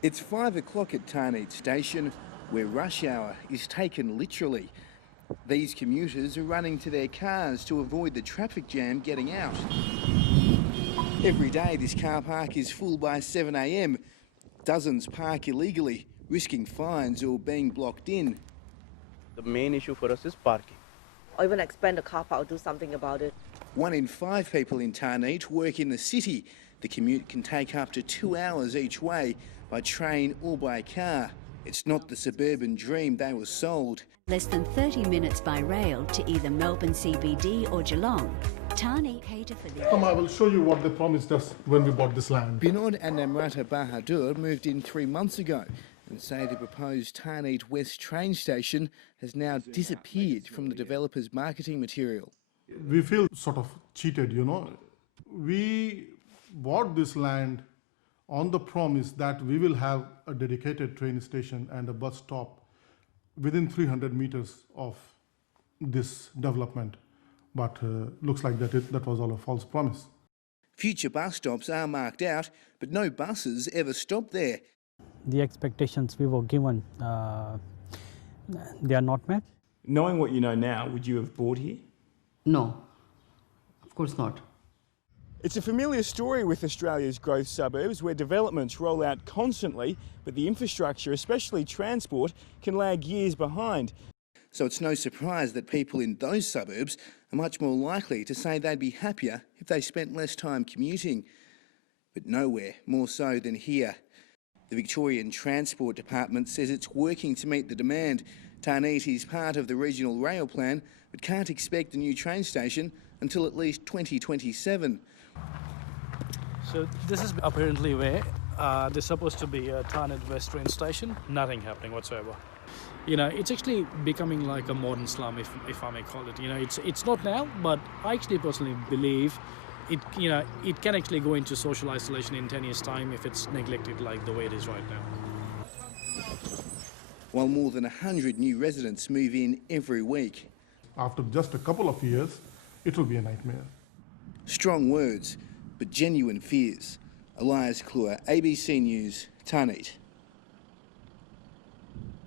It's 5 o'clock at Tarniet Station, where rush hour is taken literally. These commuters are running to their cars to avoid the traffic jam getting out. Every day this car park is full by 7 a.m. Dozens park illegally, risking fines or being blocked in. The main issue for us is parking. Or even expand the car park or do something about it. 1 in 5 people in Tarniet work in the city. The commute can take up to 2 hours each way, by train or by car. It's not the suburban dream they were sold. Less than 30 minutes by rail to either Melbourne CBD or Geelong. Tarniet cater for the... Come, I will show you what they promised us when we bought this land. Binod and Namrata Bahadur moved in 3 months ago and say the proposed Tarniet West train station has now disappeared from the developer's marketing material. We feel sort of cheated, you know. We bought this land on the promise that we will have a dedicated train station and a bus stop within 300 meters of this development. But looks like that was all a false promise. Future bus stops are marked out, but no buses ever stop there. The expectations we were given, they are not met. Knowing what you know now, would you have bought here? No, of course not. It's a familiar story with Australia's growth suburbs, where developments roll out constantly, but the infrastructure, especially transport, can lag years behind. So it's no surprise that people in those suburbs are much more likely to say they'd be happier if they spent less time commuting. But nowhere more so than here. The Victorian Transport Department says it's working to meet the demand. Tarniet is part of the regional rail plan, but can't expect the new train station until at least 2027. So this is apparently where there's supposed to be a Tarniet West train station. Nothing happening whatsoever. You know, it's actually becoming like a modern slum, if I may call it. You know, it's not now, but I actually personally believe it. You know, it can actually go into social isolation in 10 years' time if it's neglected like the way it is right now. While more than 100 new residents move in every week. After just a couple of years, it will be a nightmare. Strong words, but genuine fears. Elias Kluwer, ABC News, Tarniet.